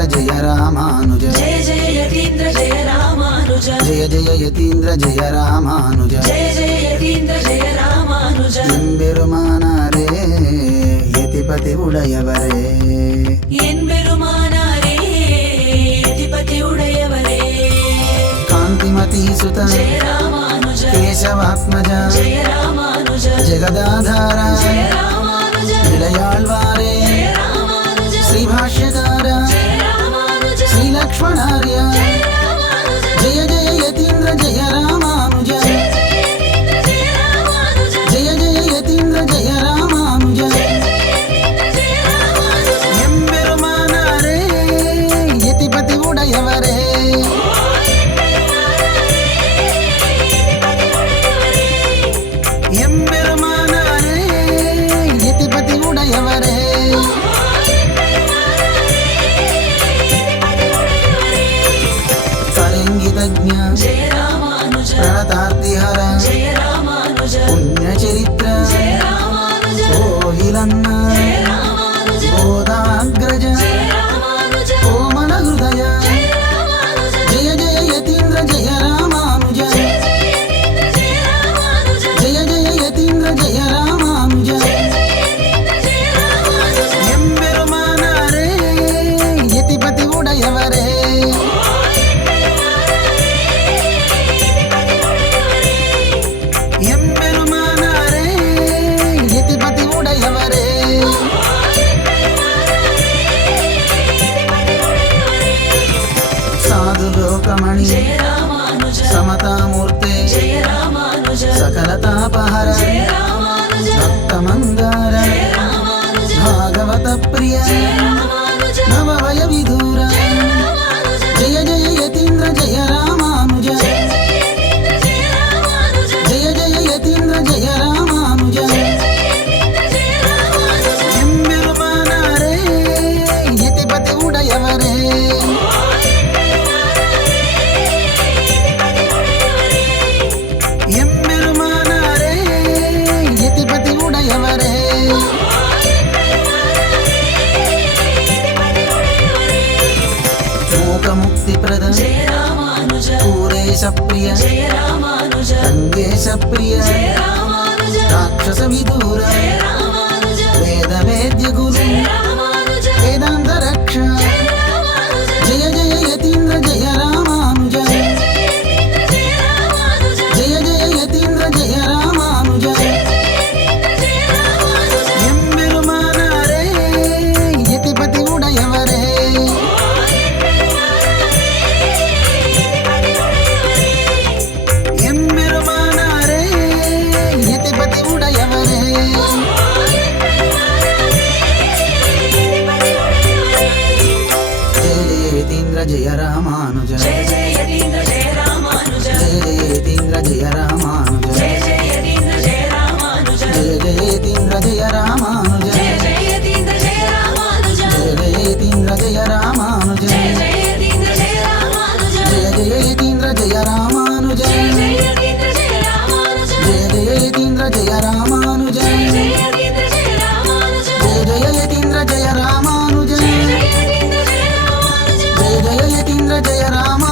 यतीन्द्र जय रामानुज जय जय यतीन्द्र जय रामानुज जय जय यतीन्द्र जय रामानुज जय जय यतीन्द्र जय रामानुज எம்பெருமானாரே யதிபதி உடையவரே எம்பெருமானாரே யதிபதி உடையவரே காந்திமதி சுத जय रामानुज கேசவாத்மஜ जय रामानुज जगदाधार जय रामानुज विलयाळ्वारे जय रामानुज श्रीभाष्यकार जय रामानुज श्रीलक्ष्मणार्य जय रामानुज जय जय यतीन्द्र जय रामानुज जय जय यतीन्द्र जय रामानुज जय जय यतीन्द्र जय रामानुज எம்பெருமானாரே யதிபதி உடையவரே எம்பெருமானாரே யதிபதி உடையவரே कलिंगितज्ञ जय रामानुज प्रणतार्तिहर जय रामानुज पुण्यचरित्र जय रामानुज कोहिलन्न जय रामानुज गोदाग्रज जय रामानुज कोमल हृदय जय रामानुज जय जय यतीन्द्र जय रामानुज जय जय यतीन्द्र जय रामानुज जय जय यतीन्द्र जय रामानुज जय रामानुज எம்பெருமானாரே யதிபதி உடையவரே எம்பெருமானாரே யதிபதி உடையவரே साधुलोकमणि जय रामानुज समतामूर्ते जय रामानुज सकलतापहर जय रामानुज भक्तमन्दार जय रामानुज भागवत प्रिय जय रामानुज नववय विधूर जय रामानुज जय जय यतीन्द्र जय रामानुज जय जय यतीन्द्र जय रामानुज जय जय यतीन्द्र जय रामानुज जय रामानुज எம்பெருமானாரே யதிபதி உடையவரே எம்பெருமானாரே யதிபதி உடையவரே மூகமுக்திப்ரத जय रामानुज पूरेश प्रिय जय रामानुज रङ्गेश प्रिय जय रामानुज राक्षस विदूर जय रामानुज वेद वेद्य गुरु जय रामानुज वेदांत रक्ष जय रामानुज जय जय यतीन्द्र जय रामानुज जय जय यतीन्द्र जय रामानुज जय जय यतीन्द्र जय रामानुज जय रामानुज எம்பெருமானாரே யதிபதி உடையவரே எம்பெருமானாரே யதிபதி உடையவரே जय जय यतीन्द्र जय रामानुज जय जय यतीन्द्र जय रामानुज जय जय यतीन्द्र जय रामानुज जय जय यतीन्द्र जय रामानुज जय जय यतीन्द्र जय रामानुज जय जय यतीन्द्र जय रामानुज जय जय यतीन्द्र जय रामानुज जय जय यतीन्द्र जय रामानुज जय जय यतीन्द्र जय रामानुज जय जय यतीन्द्र जय रामानुज जय जय यतीन्द्र जय रामानुज जय जय यतीन्द्र जय रामानुज जय जय यतीन्द्र जय रामानुज जय जय यतीन्द्र जय रामानुज जय जय यतीन्द्र जय रामानुज